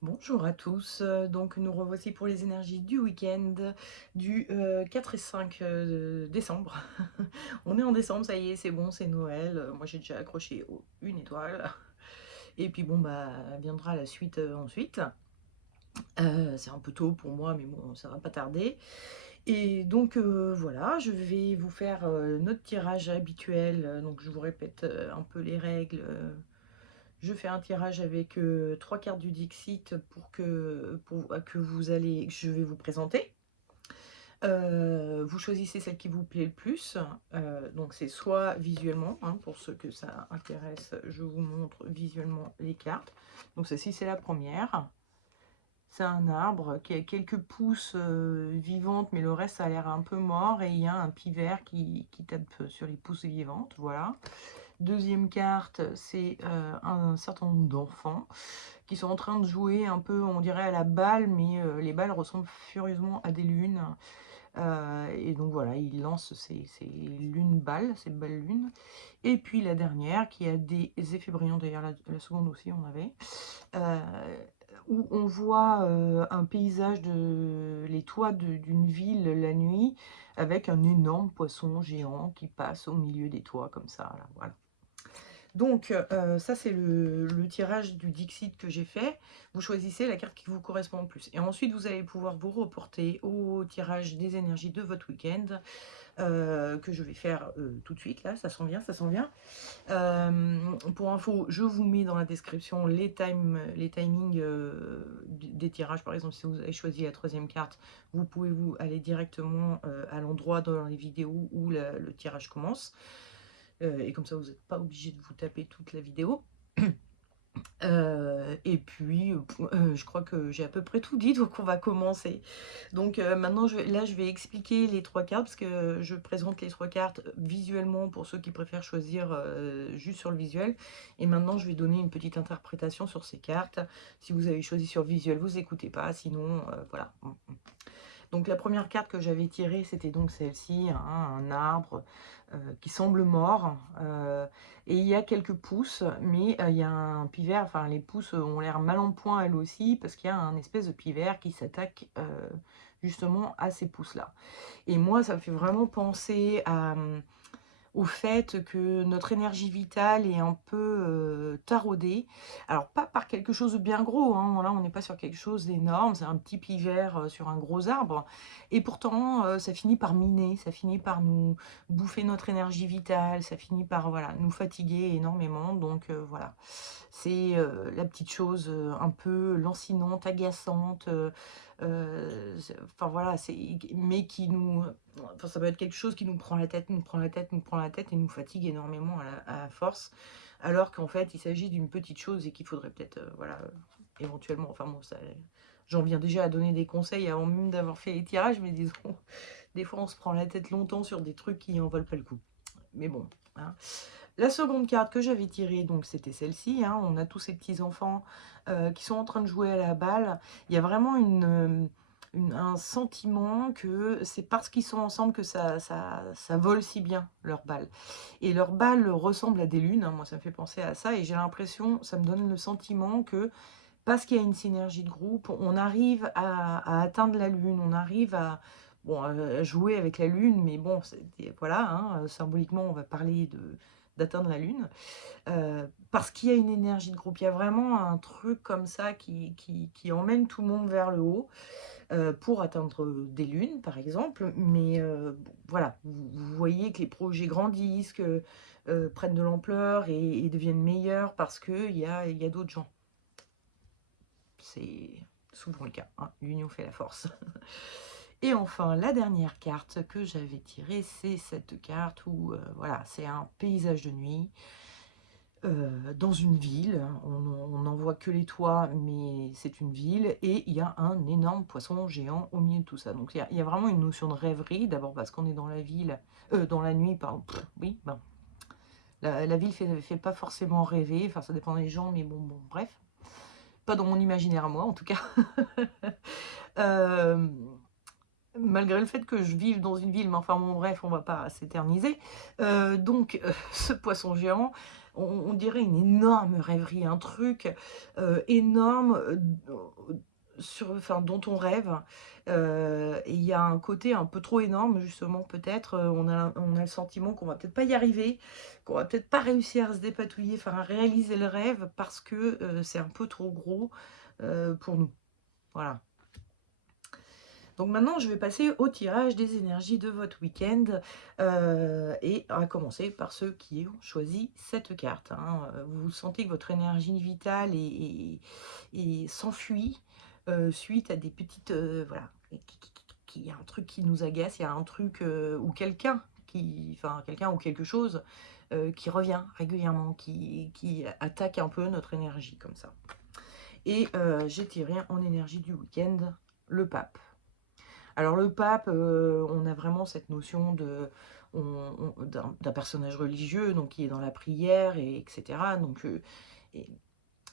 Bonjour à tous, donc nous revoici pour les énergies du week-end du 4 et 5 décembre. On est en décembre, ça y est, c'est bon, c'est Noël. Moi j'ai déjà accroché une étoile. Et puis bon, bah viendra la suite ensuite. C'est un peu tôt pour moi, mais bon, ça va pas tarder. Et donc voilà, je vais vous faire notre tirage habituel. Donc je vous répète un peu les règles. Je fais un tirage avec 3 cartes du Dixit que je vais vous présenter. Vous choisissez celle qui vous plaît le plus. Donc c'est soit visuellement, hein, pour ceux que ça intéresse, je vous montre visuellement les cartes. Donc celle-ci c'est la première. C'est un arbre qui a quelques pousses vivantes, mais le reste ça a l'air un peu mort. Et il y a un pivert qui tape sur les pousses vivantes. Voilà. Deuxième carte, c'est un certain nombre d'enfants qui sont en train de jouer un peu, on dirait, à la balle, mais les balles ressemblent furieusement à des lunes. Et donc voilà, ils lancent ces lunes-balles, ces balles-lunes. Et puis la dernière, qui a des effets brillants, d'ailleurs la seconde aussi on avait, euh, où on voit un paysage les toits d'une ville la nuit, avec un énorme poisson géant qui passe au milieu des toits, comme ça, là, voilà. Donc, ça, c'est le tirage du Dixit que j'ai fait. Vous choisissez la carte qui vous correspond le plus. Et ensuite, vous allez pouvoir vous reporter au tirage des énergies de votre week-end, que je vais faire tout de suite. Là, ça s'en vient, ça s'en vient. Pour info, je vous mets dans la description les timings des tirages. Par exemple, si vous avez choisi la troisième carte, vous pouvez aller directement à l'endroit dans les vidéos où le tirage commence. Et comme ça, vous n'êtes pas obligé de vous taper toute la vidéo. Et puis, je crois que j'ai à peu près tout dit, donc on va commencer. Donc maintenant, je vais expliquer les trois cartes, parce que je présente les trois cartes visuellement pour ceux qui préfèrent choisir juste sur le visuel. Et maintenant, je vais donner une petite interprétation sur ces cartes. Si vous avez choisi sur visuel, vous écoutez pas, sinon, voilà. Donc la première carte que j'avais tirée, c'était donc celle-ci, hein, un arbre qui semble mort. Et il y a quelques pousses, mais il y a un pivert, enfin les pousses ont l'air mal en point elles aussi, parce qu'il y a un espèce de pivert qui s'attaque justement à ces pousses-là. Et moi, ça me fait vraiment penser au fait que notre énergie vitale est un peu taraudée. Alors, pas par quelque chose de bien gros, hein. Là, on n'est pas sur quelque chose d'énorme, c'est un petit pivert sur un gros arbre. Et pourtant, ça finit par miner, ça finit par nous bouffer notre énergie vitale, ça finit par voilà, nous fatiguer énormément. Donc, voilà, c'est la petite chose un peu lancinante, agaçante. Enfin voilà, mais qui nous, enfin ça peut être quelque chose qui nous prend la tête, nous prend la tête, nous prend la tête et nous fatigue énormément à la force, alors qu'en fait il s'agit d'une petite chose et qu'il faudrait peut-être, voilà, éventuellement, enfin bon, ça, j'en viens déjà à donner des conseils avant même d'avoir fait les tirages, mais disons, des fois on se prend la tête longtemps sur des trucs qui en valent pas le coup. Mais bon, hein. La seconde carte que j'avais tirée, donc c'était celle-ci, hein. On a tous ces petits enfants qui sont en train de jouer à la balle. Il y a vraiment un sentiment que c'est parce qu'ils sont ensemble que ça vole si bien, leur balle. Et leur balle ressemble à des lunes, hein. Moi ça me fait penser à ça, et j'ai l'impression, ça me donne le sentiment que parce qu'il y a une synergie de groupe, on arrive à atteindre la lune, on arrive à, bon, jouer avec la lune, mais bon, voilà, hein, symboliquement, on va parler d'atteindre la lune, parce qu'il y a une énergie de groupe, il y a vraiment un truc comme ça qui emmène tout le monde vers le haut, pour atteindre des lunes, par exemple, mais bon, voilà, vous voyez que les projets grandissent, que prennent de l'ampleur et deviennent meilleurs parce qu'il il y a d'autres gens. C'est souvent le cas, hein. L'union fait la force. Et enfin, la dernière carte que j'avais tirée, c'est cette carte où, voilà, c'est un paysage de nuit, dans une ville. On n'en voit que les toits, mais c'est une ville. Et il y a un énorme poisson géant au milieu de tout ça. Donc il y a vraiment une notion de rêverie, d'abord parce qu'on est dans la ville, dans la nuit, pardon. Oui, ben, la ville fait pas forcément rêver, enfin ça dépend des gens, mais bon, bref. Pas dans mon imaginaire à moi, en tout cas. Euh, Malgré le fait que je vive dans une ville, mais enfin bon bref, on va pas s'éterniser. Donc ce poisson géant, on dirait une énorme rêverie, un truc, énorme, enfin, dont on rêve, et il y a un côté un peu trop énorme justement peut-être, on a le sentiment qu'on va peut-être pas y arriver, qu'on va peut-être pas réussir à se dépatouiller, enfin à réaliser le rêve parce que, c'est un peu trop gros, pour nous. Voilà. Donc maintenant, je vais passer au tirage des énergies de votre week-end, et à commencer par ceux qui ont choisi cette carte, hein. Vous sentez que votre énergie vitale s'enfuit, suite à des petites, voilà, il y a un truc qui nous agace, il y a un truc, ou quelqu'un ou quelque chose, qui revient régulièrement, qui attaque un peu notre énergie comme ça. Et j'ai tiré en énergie du week-end le pape. Alors le pape, on a vraiment cette notion d'un personnage religieux, donc qui est dans la prière, et etc. Donc, et,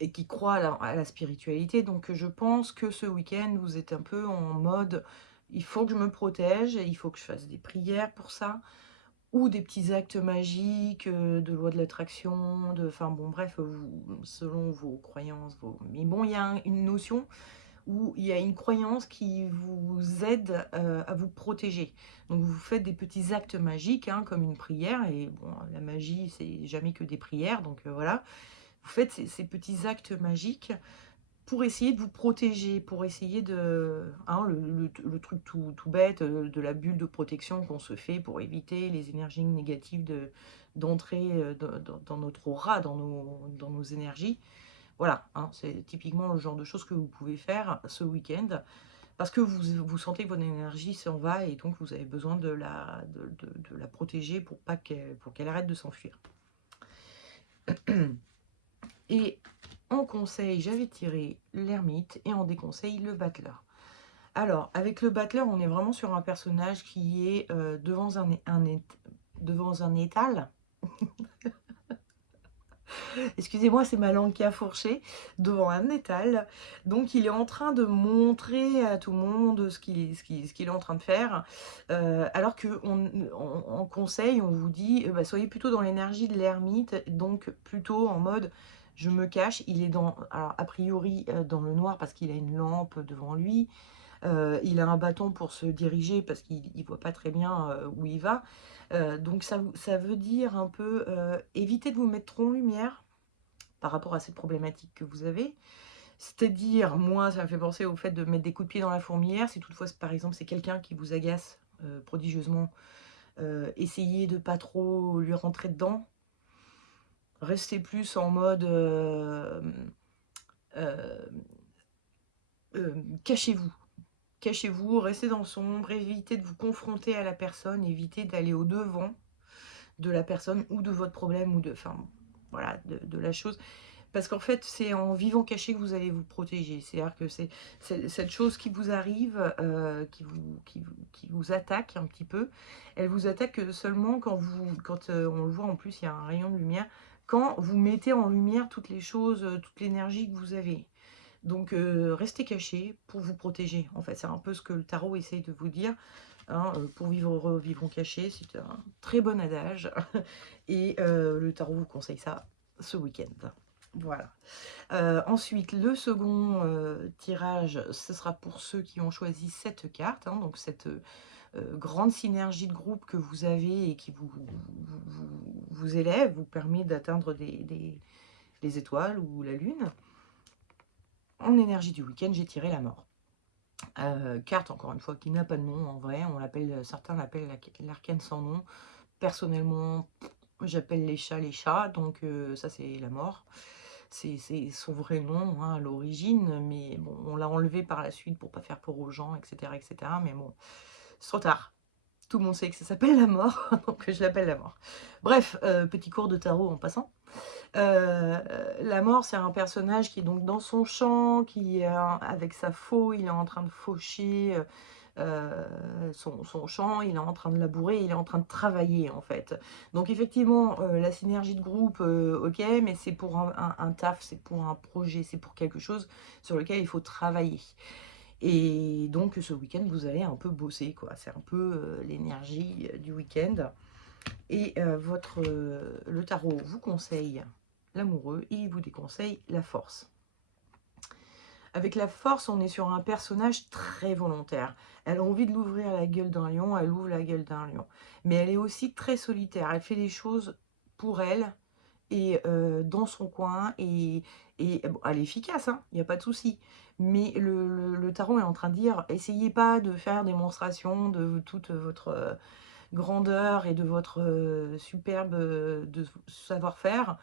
et qui croit à la spiritualité. Donc je pense que ce week-end, vous êtes un peu en mode, il faut que je me protège, il faut que je fasse des prières pour ça, ou des petits actes magiques, de loi de l'attraction, enfin bon bref, selon vos croyances. Mais bon, il y a une notion où il y a une croyance qui vous aide, à vous protéger. Donc vous faites des petits actes magiques, hein, comme une prière, et bon, la magie, c'est jamais que des prières, donc voilà. Vous faites ces petits actes magiques pour essayer de vous protéger, pour essayer de, hein, le truc tout bête, de la bulle de protection qu'on se fait pour éviter les énergies négatives d'entrer, dans notre aura, dans nos énergies. Voilà, hein, c'est typiquement le genre de choses que vous pouvez faire ce week-end, parce que vous sentez que votre énergie s'en va, et donc vous avez besoin de la protéger pour qu'elle arrête de s'enfuir. Et en conseil, j'avais tiré l'ermite, et en déconseil, le battleur. Alors, avec le battleur, on est vraiment sur un personnage qui est, devant un étal. Excusez-moi, c'est ma langue qui a fourché, devant un étal. Donc il est en train de montrer à tout le monde ce qu'il est en train de faire. Alors qu'en conseil, on vous dit, bah, soyez plutôt dans l'énergie de l'ermite, donc plutôt en mode je me cache. Il est alors a priori, dans le noir parce qu'il a une lampe devant lui. Il a un bâton pour se diriger parce qu'il ne voit pas très bien, où il va. Donc ça veut dire un peu, évitez de vous mettre trop en lumière par rapport à cette problématique que vous avez. C'est-à-dire, moi, ça me fait penser au fait de mettre des coups de pied dans la fourmilière. Si toutefois, par exemple, c'est quelqu'un qui vous agace, prodigieusement, essayez de pas trop lui rentrer dedans. Restez plus en mode, euh, cachez-vous. Cachez-vous, restez dans le sombre, évitez de vous confronter à la personne, évitez d'aller au-devant de la personne ou de votre problème, ou enfin, voilà, de la chose. Parce qu'en fait, c'est en vivant caché que vous allez vous protéger. C'est-à-dire que c'est cette chose qui vous arrive, qui vous attaque un petit peu. Elle vous attaque seulement quand on le voit, en plus, il y a un rayon de lumière, quand vous mettez en lumière toutes les choses, toute l'énergie que vous avez. Donc, restez caché pour vous protéger. En fait, c'est un peu ce que le tarot essaye de vous dire. Hein, pour vivre heureux, vivons cachés. C'est un très bon adage. Et le tarot vous conseille ça ce week-end. Voilà. Ensuite, le second tirage, ce sera pour ceux qui ont choisi cette carte, hein, donc cette grande synergie de groupe que vous avez et qui vous élève, vous permet d'atteindre les étoiles ou la lune. En énergie du week-end, j'ai tiré la mort. Carte, encore une fois, qui n'a pas de nom en vrai. Certains l'appellent l'arcane sans nom. Personnellement, j'appelle les chats, donc ça c'est la mort. C'est son vrai nom, hein, à l'origine, mais bon, on l'a enlevé par la suite pour pas faire peur aux gens, etc., etc. Mais bon, c'est trop tard. Tout le monde sait que ça s'appelle la mort, donc je l'appelle la mort. Bref, petit cours de tarot en passant. La mort, c'est un personnage qui est donc dans son champ, qui avec sa faux, il est en train de faucher son champ, il est en train de labourer, il est en train de travailler en fait. Donc effectivement, la synergie de groupe, ok, mais c'est pour un taf, c'est pour un projet, c'est pour quelque chose sur lequel il faut travailler. Et donc ce week-end, vous allez un peu bosser, quoi. C'est un peu l'énergie du week-end. Et le tarot vous conseille l'amoureux et il vous déconseille la force. Avec la force, on est sur un personnage très volontaire. Elle a envie de l'ouvrir la gueule d'un lion, elle ouvre la gueule d'un lion. Mais elle est aussi très solitaire. Elle fait les choses pour elle et dans son coin. Et bon, elle est efficace, hein, il n'y a pas de souci. Mais le tarot est en train de dire, essayez pas de faire démonstration de toute votre grandeur et de votre superbe de savoir-faire.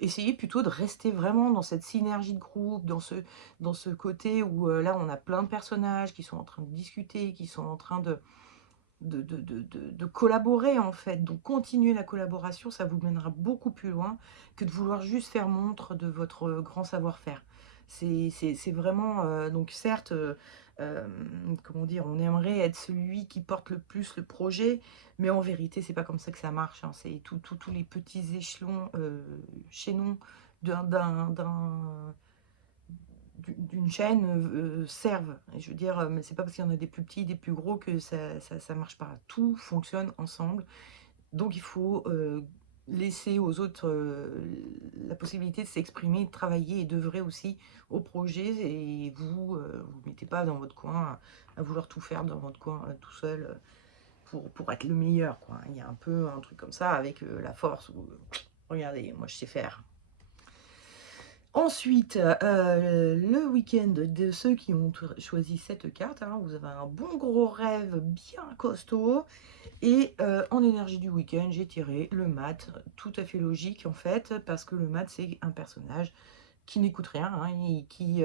Essayez plutôt de rester vraiment dans cette synergie de groupe, dans ce côté où là on a plein de personnages qui sont en train de discuter, qui sont en train de collaborer en fait. Donc continuez la collaboration, ça vous mènera beaucoup plus loin que de vouloir juste faire montre de votre grand savoir-faire. C'est vraiment, donc certes, comment dire, on aimerait être celui qui porte le plus le projet, mais en vérité, c'est pas comme ça que ça marche, hein. C'est tous les petits échelons, chaînons d'une chaîne servent. Et je veux dire, mais c'est pas parce qu'il y en a des plus petits, des plus gros que ça marche pas. Tout fonctionne ensemble. Donc il faut laisser aux autres la possibilité de s'exprimer, de travailler et d'œuvrer aussi au projet. Et vous vous mettez pas dans votre coin à vouloir tout faire dans votre coin tout seul pour être le meilleur, quoi. Il y a un peu un truc comme ça avec la force où, regardez, moi je sais faire. Ensuite, le week-end de ceux qui ont choisi cette carte, hein, vous avez un bon gros rêve bien costaud. Et en énergie du week-end, j'ai tiré le mat, tout à fait logique en fait, parce que le mat, c'est un personnage qui n'écoute rien, hein, et qui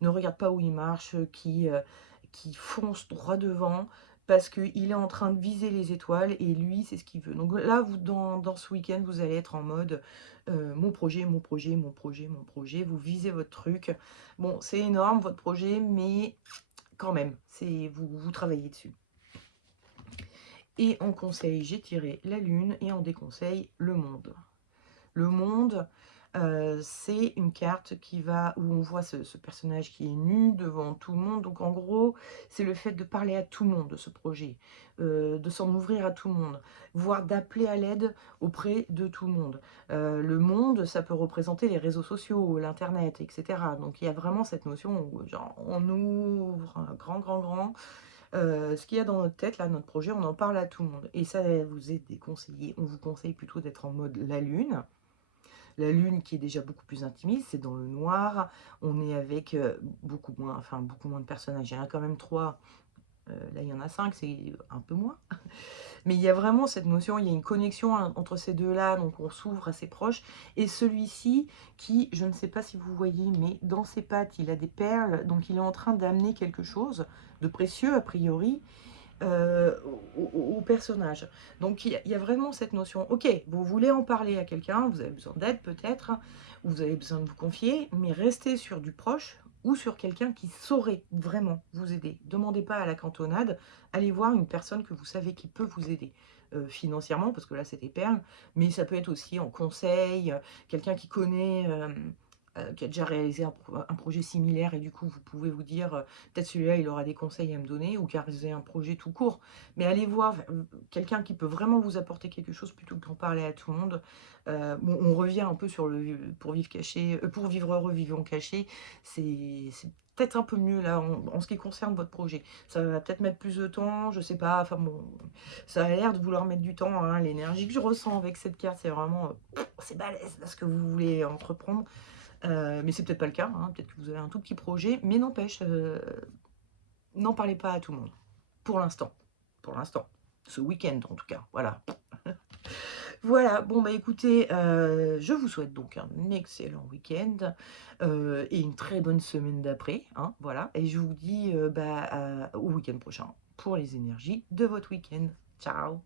ne regarde pas où il marche, qui fonce droit devant, parce qu'il est en train de viser les étoiles, et lui, c'est ce qu'il veut. Donc là, vous, dans ce week-end, vous allez être en mode mon projet, mon projet, mon projet, mon projet, vous visez votre truc. Bon, c'est énorme, votre projet, mais quand même, vous travaillez dessus. Et en conseil, j'ai tiré la lune, et en déconseil, le monde. Le monde, c'est une carte où on voit ce personnage qui est nu devant tout le monde. Donc en gros, c'est le fait de parler à tout le monde de ce projet, de s'en ouvrir à tout le monde, voire d'appeler à l'aide auprès de tout le monde. Le monde, ça peut représenter les réseaux sociaux, l'internet, etc. Donc il y a vraiment cette notion où genre, on ouvre un grand, grand, grand. Ce qu'il y a dans notre tête, là, notre projet, on en parle à tout le monde. Et ça vous est déconseillé. On vous conseille plutôt d'être en mode la lune. La lune qui est déjà beaucoup plus intimiste, c'est dans le noir. On est avec beaucoup moins de personnages. Il y en a quand même 3. Là, il y en a 5, c'est un peu moins. Mais il y a vraiment cette notion, il y a une connexion entre ces deux-là, donc on s'ouvre à ses proches. Et celui-ci, qui, je ne sais pas si vous voyez, mais dans ses pattes, il a des perles, donc il est en train d'amener quelque chose de précieux, a priori, au personnage. Donc il y a vraiment cette notion, ok, vous voulez en parler à quelqu'un, vous avez besoin d'aide peut-être, ou vous avez besoin de vous confier, mais restez sur du proche ou sur quelqu'un qui saurait vraiment vous aider. Demandez pas à la cantonade, allez voir une personne que vous savez qui peut vous aider. Financièrement, parce que là c'était perles, mais ça peut être aussi en conseil, quelqu'un qui connaît, qui a déjà réalisé un projet similaire, et du coup vous pouvez vous dire peut-être celui-là il aura des conseils à me donner, ou qui a réalisé un projet tout court. Mais allez voir quelqu'un qui peut vraiment vous apporter quelque chose plutôt que d'en parler à tout le monde. Bon, on revient un peu sur le pour vivre caché, pour vivre heureux, vivons cachés. C'est peut-être un peu mieux là en ce qui concerne votre projet. Ça va peut-être mettre plus de temps, je sais pas. Enfin bon, ça a l'air de vouloir mettre du temps, hein. L'énergie que je ressens avec cette carte, c'est vraiment c'est balèze là, ce que vous voulez entreprendre. Mais c'est peut-être pas le cas, hein. Peut-être que vous avez un tout petit projet, mais n'empêche, n'en parlez pas à tout le monde. Pour l'instant. Pour l'instant. Ce week-end, en tout cas. Voilà. Voilà. Bon, bah écoutez, je vous souhaite donc un excellent week-end et une très bonne semaine d'après, hein, voilà. Et je vous dis au week-end prochain pour les énergies de votre week-end. Ciao!